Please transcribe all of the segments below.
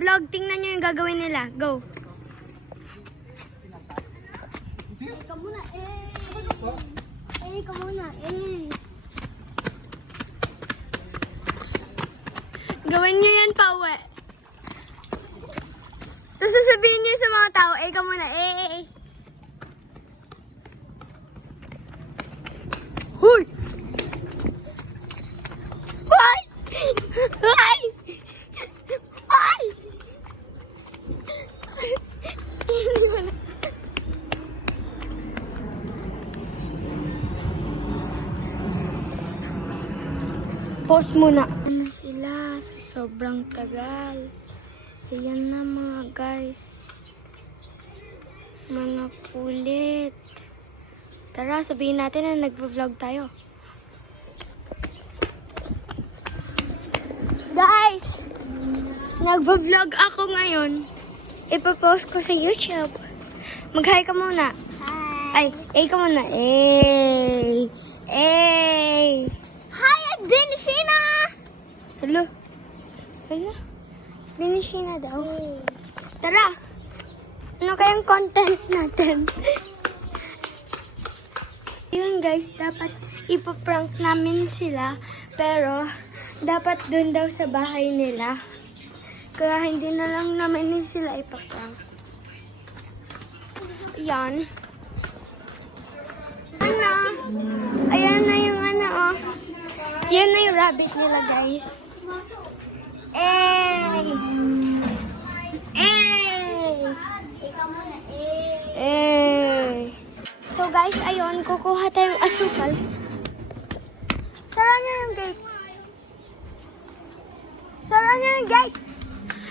vlog, tingnan nyo yung gagawin nila. Go. Ikaw muna, ikaw muna, Gawin nyo yan pa uwi. Tapos sasabihin nyo sa mga tao, ikaw muna, Huy! Huy! Huy! Huy! Hindi mo na. Pause muna. Ano sila? Sobrang tagal. Ayan na mga guys. Mga pulit. Tara, sabihin natin na nagvo-vlog tayo. Guys! Nagvo-vlog ako ngayon. Ipopost ko sa YouTube. Mag-hi ka muna. Hi. Ay, ka muna. Ay! Hi, I'm Benishina! Hello? Hello? Binishina daw. Tara! Ano kayang content natin? Yun guys, dapat ipaprank namin sila. Pero, dapat dun daw sa bahay nila. Kaya hindi na lang namin sila ipaprank. Yan. Ano? Ayan na yung ano, oh. Yan na yung rabbit nila, guys. Ikaw muna, So guys, ayun, kukuha tayong asukal. Sara niyo yung gate. Sara niyo yung gate.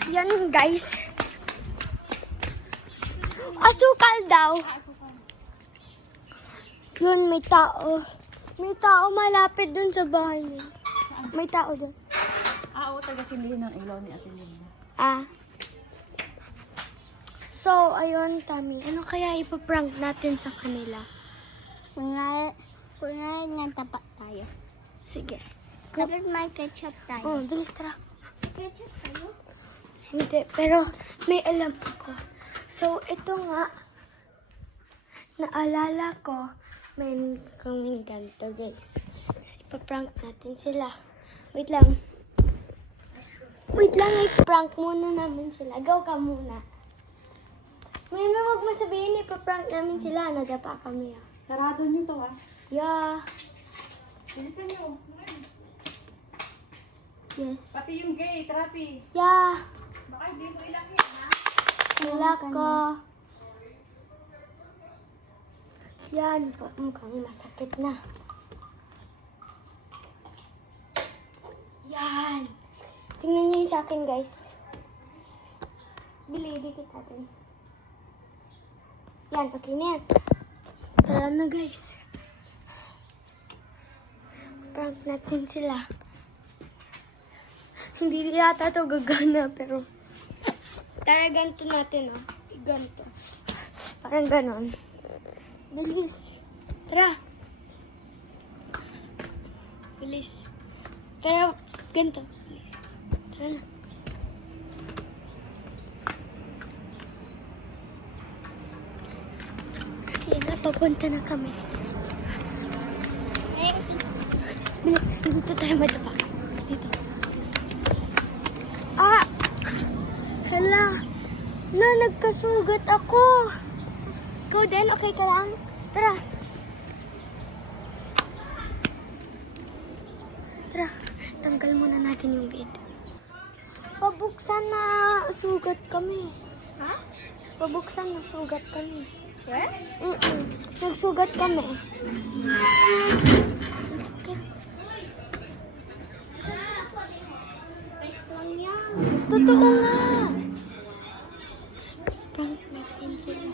Yan guys. Asukal daw. Yun, may tao. May tao malapit dun sa bahay nila. May tao dun. Oo, taga-sindihin ng ilaw ni Ate Lina. So, ayun, Tami. Ano kaya ipaprank natin sa kanila? Kunwari ng tapat tayo. Sige. Dapat may ketchup tayo. Oh, bilis, tara. Ketchup tayo? Hindi, pero may alam ako. So, ito nga, naalala ko, may kaming ganito, guys. Ipaprank natin sila. Wait lang. Wait lang, ipaprank muna namin sila. Go ka muna. May wag mo sabihin, ipaprank namin sila. Nadapa kami, ah. Sarado nyo to, ah. Yeah. Bilisan nyo. Yes. Pati yung gate, Rapi. Yeah. Baka hindi mo ilang yan, ha? Wala ko. Yan po, mukhang masakit na. Yan. Tingnan niyo yung sa akin, guys. Bili, dikit natin. Yan, okay na yan. Tara na, guys. Prank natin sila. Hindi yata ito gagana, pero tara, ganito natin, oh. Ganito. Parang ganon. Bilis. Tara. Bilis. Pero, ganito. Bilis. Tara na. Sige na, papunta na kami. Bilis. Dito tayo madapa. Dito. Ah! Hala. Na, nagkasugat ako. Ikaw din, okay ka lang? Tara. Tara, tanggal muna natin yung bed. Pabuksan na sugat kami. Ha? Pabuksan na sugat kami. What? Nagsugat kami. Ang sakit. Best lang yan. Totoo nga. Prank natin sila.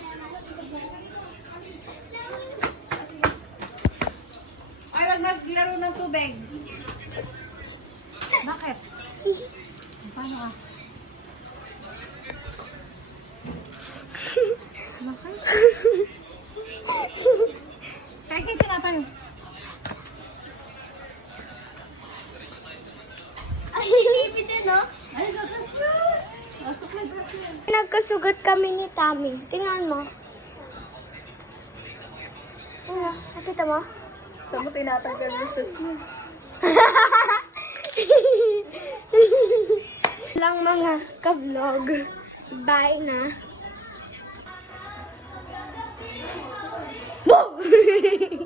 Ay, wag naglaro ng tubig. Bakit? Paano ka? Bakit? Kaya kayo tinatayo. Ay, hindi din, no? Ay, nakas shoes! Pasok Nagkasugat kami ni Tami. Tingnan mo. Ano? Nakita mo? Tama tinatanggal yung sus mo. Lang mga ka-vlog. Bye na. Boom!